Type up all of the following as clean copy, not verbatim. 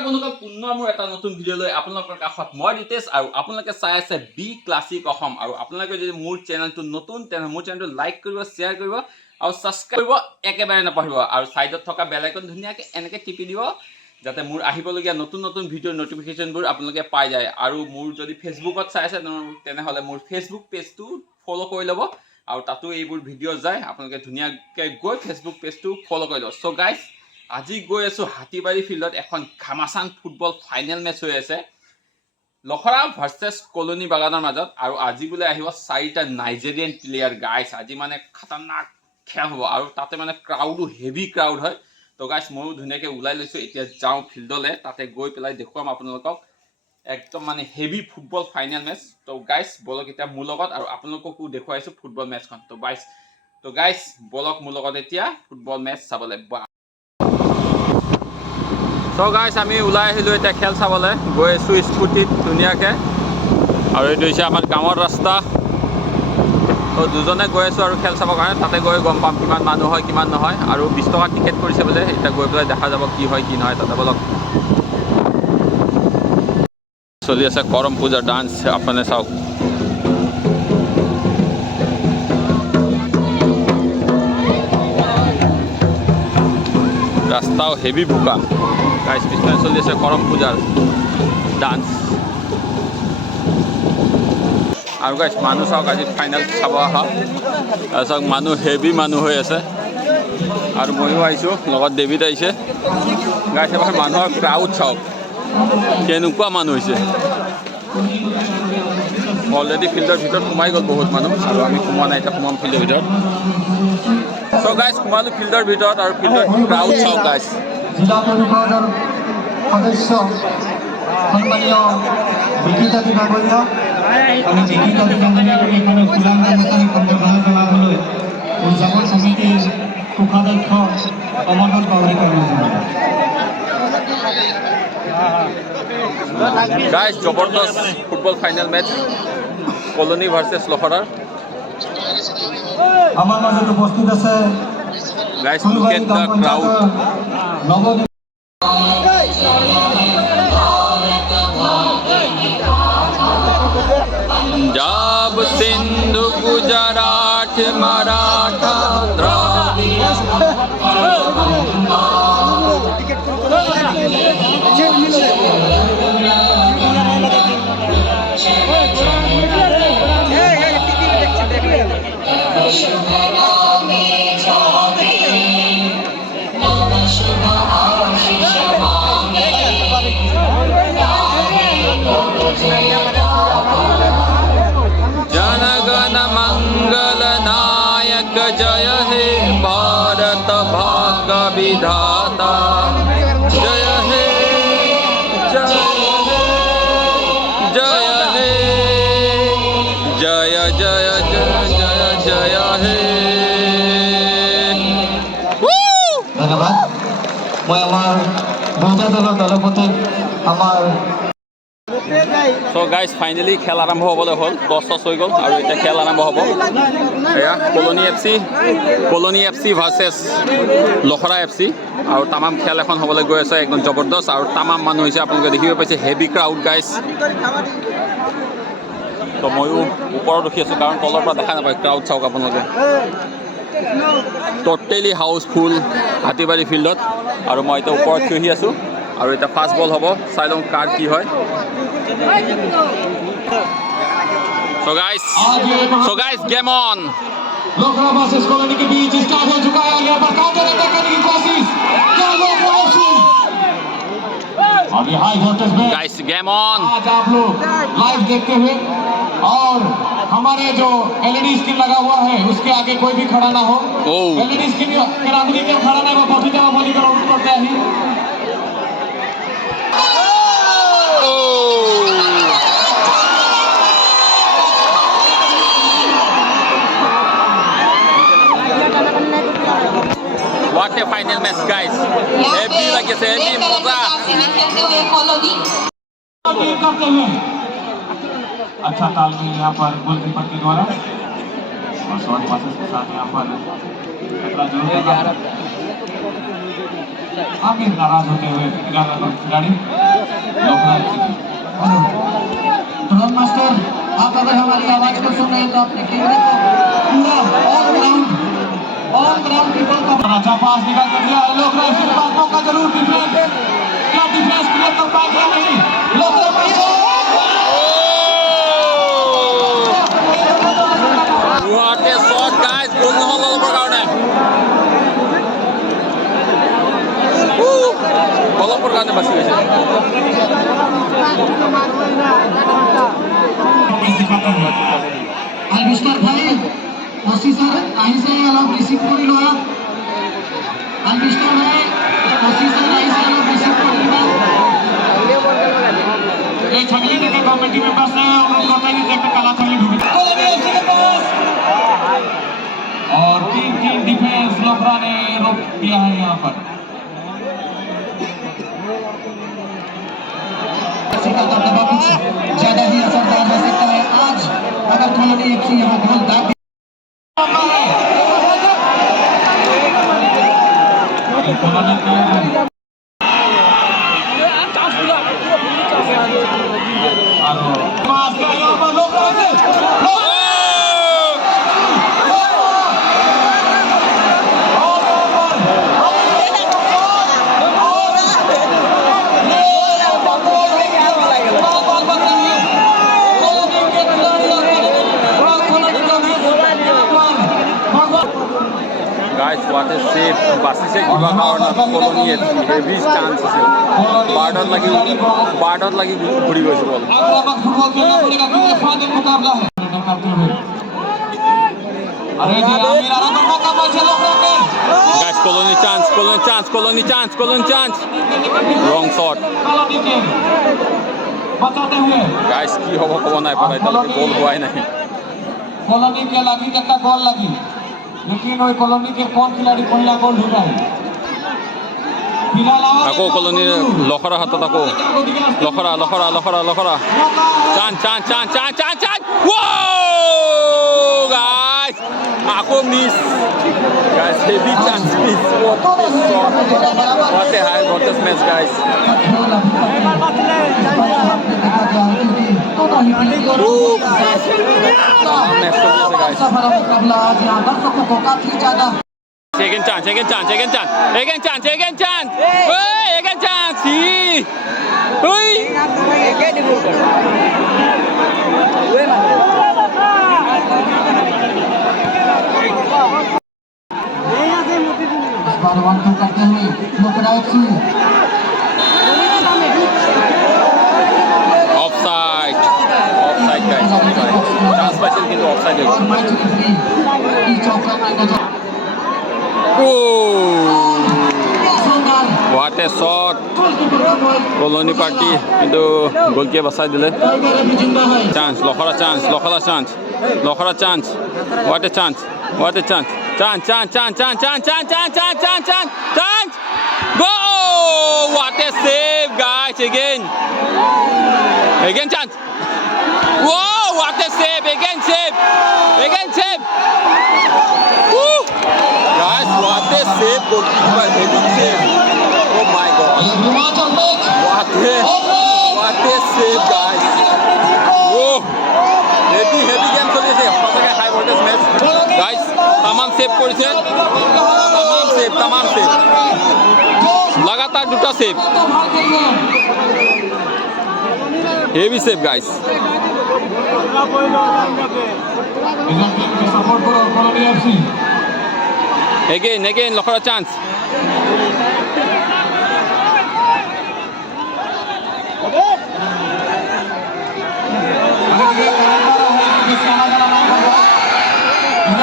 নমস্কাৰ বন্ধুসকল, পুনৰ মোৰ এটা নতুন ভিডিঅ'লৈ আপোনালোকৰ কাষত মই ৰিতেশ আৰু আপোনালোকে চাই আছে বি ক্লাছিক অসম। আৰু আপোনালোকে যদি মোৰ চেনেলটো নতুন তেনেহ'লে মোৰ চেনেলটো লাইক কৰিব, শ্বেয়াৰ কৰিব আৰু ছাবস্ক্ৰাইব কৰিব একেবাৰে নাপাহৰিব। আৰু ছাইডত থকা বেল আইকন ধুনীয়াকৈ এনেকৈ টিপি দিব যাতে মোৰ আহিবলগীয়া নতুন নতুন ভিডিঅ'ৰ নটিফিকেশ্যনবোৰ আপোনালোকে পাই যায়। আৰু মোৰ যদি ফেচবুকত চাই আছে তেনেহ'লে মোৰ ফেচবুক পেজটো ফ'ল' কৰি ল'ব, আৰু তাতো এইবোৰ ভিডিঅ' যায়। আপোনালোকে ধুনীয়াকৈ গৈ ফেচবুক পেজটো ফ'ল' কৰি ল'ব। চ' গাইজ, আজি গৈ আছোঁ হাতীবাৰী ফিল্ডত। এখন ঘামাচান ফুটবল ফাইনেল মেচ হৈ আছে লখৰা ভাৰ্চেছ কলনী বাগানৰ মাজত। আৰু আজি বোলে আহিব 4টা নাইজেৰিয়ান প্লেয়াৰ। গাইজ, আজি মানে খাতাৰনাক খেল হ'ব, আৰু তাতে মানে ক্ৰাউডো হেভি ক্ৰাউড হয়। তো গাইজ, ময়ো ধুনীয়াকৈ ওলাই লৈছোঁ, এতিয়া যাওঁ ফিল্ডলৈ, তাতে গৈ পেলাই দেখুৱাম আপোনালোকক একদম মানে হেভি ফুটবল ফাইনেল মেচ। তো গাইজ বলক এতিয়া মোৰ লগত, আৰু আপোনালোককো দেখুৱাইছোঁ ফুটবল মেচখন। তো গাইজ বলক মোৰ লগত এতিয়া ফুটবল মেচ চাবলৈ। চ' গাইজ, আমি ওলাই আহিলোঁ এতিয়া খেল চাবলৈ, গৈ আছোঁ স্কুটিত ধুনীয়াকৈ। আৰু এইটো হৈছে আমাৰ গাঁৱৰ ৰাস্তা। তো দুজনে গৈ আছোঁ আৰু খেল চাবৰ কাৰণে। তাতে গৈ গম পাম কিমান মানুহ হয় কিমান নহয়। আৰু 20 টকা টিকেট কৰিছে বোলে, এতিয়া গৈ পেলাই দেখা যাব কি হয় কি নহয় তাতে। বলক, চলি আছে কৰম পূজা ডান্স, আপুনি চাওক। ৰাস্তাও হেভি বোকা। গাইজ, পিছফালে চলি আছে কৰম পূজাৰ ডান্স। আৰু গাইজ মানুহ চাওক, আজি ফাইনেল চাব অহা চাওক, মানুহ হেভি মানুহ হৈ আছে। আৰু ময়ো আহিছোঁ, লগত ডেভিড আহিছে। গাইজ, এবাৰ মানুহৰ ক্ৰাউড চাওক, কেনেকুৱা মানুহ হৈছে। অলৰেডি ফিল্ডৰ ভিতৰত সোমাই গ'ল বহুত মানুহ, আৰু আমি সোমোৱা নাই, এতিয়া সোমাম ফিল্ডৰ ভিতৰত। চ' গাইজ, সোমালোঁ ফিল্ডৰ ভিতৰত, আৰু ফিল্ডৰ ক্ৰাউড চাওক গাইজ। জিলা পৰিষদৰ সদস্য সন্মানীয় বিকিতাদী ডাঙৰীয়া, আমি বিকিতাদী ডাঙৰীয়াক এখানে ফুলাম গামোচাৰে সম্বৰ্ধনা জনাবলৈ উদযাপন সমিতিৰ কোষাধ্যক্ষ কমলনাথ বাউৰীক অনুৰোধ জনালোঁ। গাইজ, জবৰদস্ত football final match colony versus লখৰাৰ। আমাৰ মাজত উপস্থিত আছে guys, look at the crowd. Punjab Sindh Gujarat Maratha Dravida. जनगण मंगल नायक जय हे भारत भाग्य विधाता। जय हे जय हे जय हे जय जय जय जय जय हे। ধন্যবাদ। মই আমাৰ দুটা দলৰ দলপতিক আমাৰ চ' গাইজ, ফাইনেলি খেল আৰম্ভ হ'বলৈ হ'ল, টছ হৈ গ'ল, আৰু এতিয়া খেল আৰম্ভ হ'ব। এয়া colony F C versus Lokhra F C. আৰু তামাম খেল এখন হ'বলৈ গৈ আছে, একদম জবৰদস্ত, আৰু তামাম মানুহ হৈছে। আপোনালোকে দেখিব পাইছে হেভি ক্ৰাউড গাইজ। তো ময়ো ওপৰত ৰখি আছোঁ, কাৰণ তলৰ পৰা দেখা নাপায়। ক্ৰাউড চাওক আপোনালোকে, ট'টেলি হাউচফুল হাতীবাৰী ফিল্ডত। আৰু মই এতিয়া ওপৰত থিয়হি আছোঁ, আৰু এতিয়া ফাষ্ট বল হ'ব, চাই লওঁ কাৰ কি হয়। So guys, game on. Lakhra versus colony के बीच स्टार्ट हो चुका है। यहाँ पर काउंटर अटैक करने की कोशिश, क्या लखरा एफसी अभी हाई वोल्टेज में। Guys, game on. आज आप लोग लाइव देखते हुए, और हमारे जो एलईडी स्क्रीन लगा हुआ है उसके आगे कोई भी खड़ा ना हो। एलईडी स्क्रीन के आगे क्या खड़ा ना हो, पपीता बोली का आउट करता है। What a final match, guys. Heavy like I said, heavy moza. अच्छा तालमेल यहाँ पर गोलकीपर के द्वारा। और शॉर्ट पासेस के साथ यहाँ पर खतरा जरूर लगा। आमिर नाराज होते हुए 11 नंबर खिलाड़ी ड्रोन मास्टर, आप अगर हमारी आवाज को सुन रहे हैं तो अपने कैमरे को पूरा ऑन ग्राउंड पीपल का अच्छा पास निकाल कर दिया है। लोग इस पास मौका जरूर डिफेंस, क्या डिफेंस क्लियर कर पाए क्या नहीं। लोग What a shot, guys! Goal নহ'ল অলপৰ কাৰণে। অলপৰ কাৰণে বাচি গৈছে। আলবিস্টার ভাই অফিসার আইসে অলপ রিসিভ কৰি লোৱা। আলবিস্টার ভাই অফিসার আইসে অলপ রিসিভ কৰি লোৱা। এই छगली के कमेटी मेंबर्स हैं, उन्होंने बताया कि एक काला छगली ढूंढी के पास और 3-3 डिफेंस लोकरा ने रोक दिया है यहाँ पर। का दबदबा कुछ ज्यादा ही असरदार हो सकता है आज अगर कॉलोनी एफसी यहाँ गोल दाग Guys, what a save! বাচিছে কিবা কাৰণত কলনি হেভি চান্স আছিল। বাৰ্ডত লাগি ঘূৰি গৈছে বল। Guys, colony chance. Wrong shot. Guys, কি হ'ব ক'ব নাই পৰা, এতিয়ালৈকে গোল হোৱাই নাই। कॉलोनी के लगी একটা गोल लगी, लेकिन ওই कॉलोनी के कौन खिलाड़ी पहला गोल ढूंढा है। আকৌ কলনিৰ লখৰা হাতত আকৌ লখৰা চান্স গাইজ আকৌ মিছ গাইজ হেভি চান্স মিছ what a high voltage match guys Second chance. Hey, again chance. See. Hey. करते हुए Offside guys. Chance পাইছিল কিন্তু offside হল। What a shot! Colony party কিন্তু গোলকে বাঁচাই দিলে। চান্স Lokhra chance what a chance go what a save guys again chance whoa what a save again save Woo! Guys, what a save, goalkeeper, heavy save. Oh my God. What a save, guys. Oh, heavy game চলিছে। সঁচাকৈ high voltage match. Guys, tamam save কৰিছে। tamam save. লাগাতাৰ দুটা save. Heavy save, guys. Again, Lokhara chance.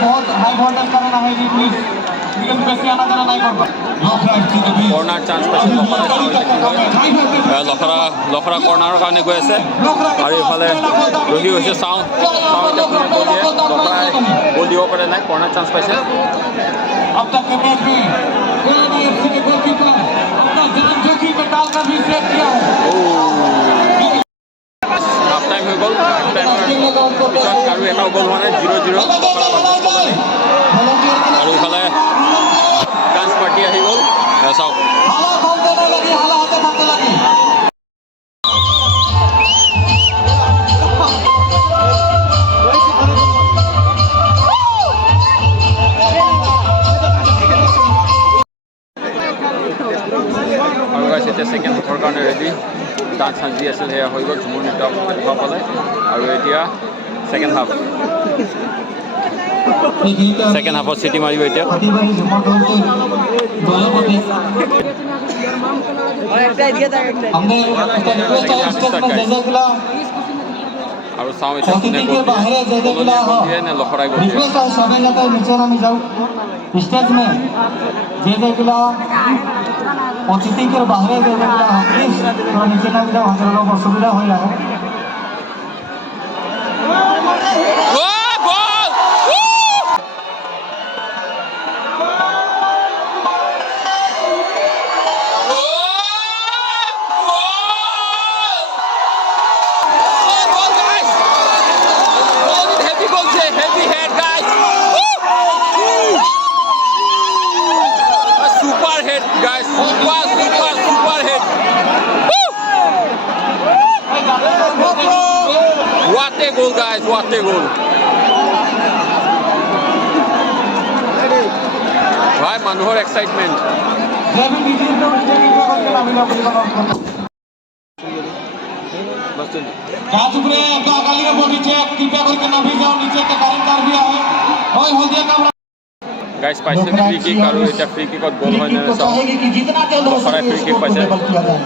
बहुत high voltage करना है जी प्लीज बेसी आना जाना नहीं करबा কৰ্নাৰ চান্স পাইছে লখৰা কৰ্নাৰৰ কাৰণে গৈ আছে আৰু ইফালে ৰখি গৈছে চাওঁ লখৰাই গ'ল দিব পাৰে নাই কৰ্নাৰ চান্স পাইছে अब तक के मैच में कोलोनी एफसी के गोलकीपर अपना जान जोखिम में डालकर भी सेव किया है हाफ टाइम হৈ গ'ল পিছত আৰু এটাও গ'ল হোৱা নাই 0-0 এয়া চাওক हाला खोलते नहीं लगी हाला होते थकते लगी আৰু গাইছ এতিয়া ছেকেণ্ড হাফৰ কাৰণে ৰেডি ডান্স চান্স যি আছিল সেয়া হৈ গ'ল ঝুমুৰ নৃত্য দেখা পালে আৰু এতিয়া ছেকেণ্ড হাফ ছেকেণ্ড হাফত চিটি মাৰিব এতিয়া हमने रिक्वेस्ट है स्टेज में जैसे किला আৰু চাওঁ এতিয়া अतिथि के बाहर जैसे किला हो নে লখৰাই গ'ল रिक्वेस्ट है सभी जाते नीचे ना जाओ स्टेज में जैसे किला अतिथि के बाहर जैसे किला हो प्लीज तो नीचे ना जाओ हमारे लोग असुविधा हो जाए What a goal, guys! What a goal! Why মানুহৰ excitement? राजपुरे का अकाली का बोर्ड नीचे कृपया करके ना भी जाओ नीचे का कारण कर दिया है ओए हल्दिया का गाइस पाइसे फ्री किक আৰু এটা फ्री किकত গোল হয় না চাও कि जितना जल्द हो सके फ्री किक पाइছে किया जाए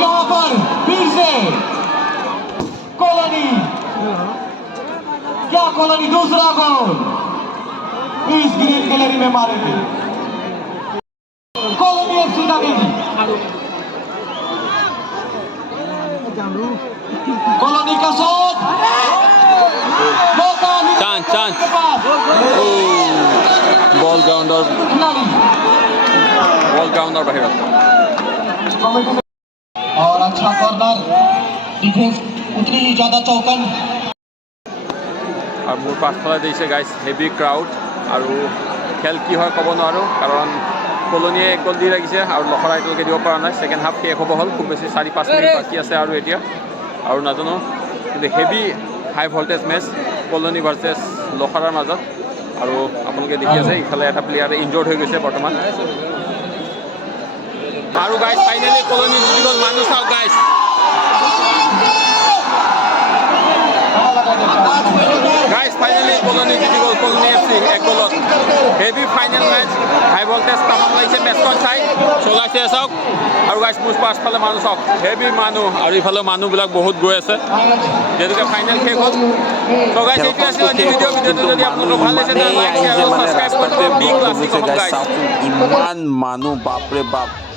यहाँ पर फिर से कॉलोनी क्या कॉलोनी दूसरा गोल इस ग्रीन गैलरी में मारेंगे कॉलोनी एफसी दागेगी कॉलोनी का शॉट मौका चांस चांस बॉल ग्राउंडर बाहिৰত और अच्छा कॉर्नर डिफेंस उतनी ही ज्यादा चौकन আৰু মোৰ পাছফালে দিছে গাইছ হেভি ক্ৰাউড আৰু খেল কি হয় ক'ব নোৱাৰোঁ কাৰণ কলনীয়ে এক গ'ল দি লাগিছে আৰু লখৰা এতিয়ালৈকে দিব পৰা নাই ছেকেণ্ড হাফ শেষ হ'ব হ'ল খুব বেছি 4-5 মিনিট বাকী আছে আৰু এতিয়া আৰু নাজানো কিন্তু heavy high voltage match colony versus লখৰাৰ মাজত আৰু আপোনালোকে দেখি আছে ইফালে এটা প্লেয়াৰ ইনজৰ্ড হৈ গৈছে বৰ্তমান আৰু গাইছ ফাইনেলি কলনী জিতি গ'ল মানুহ চাওক গাইছ Guys, finally, Colony জিতি গ'ল Colony FC এক গোলত heavy final match high voltage তামাম লাগিছে মেচখন চাই চলাইছে চাওক আৰু গাইছ মোৰ পাছফালে মানুহ চাওক হেভি মানুহ আৰু ইফালে মানুহবিলাক বহুত গৈ আছে যেনেকৈ ফাইনেল শেষ হ'ল তো গাইছ এইটো আছিল আজি ভিডিঅ'টো যদি আপোনালোকৰ ভাল লাগিছে তেন্তে লাইক শ্বেয়াৰ আৰু ছাবস্ক্ৰাইব কৰিব বি ক্লাছিক গাইছ ইমান মানুহ বাপৰে বাপ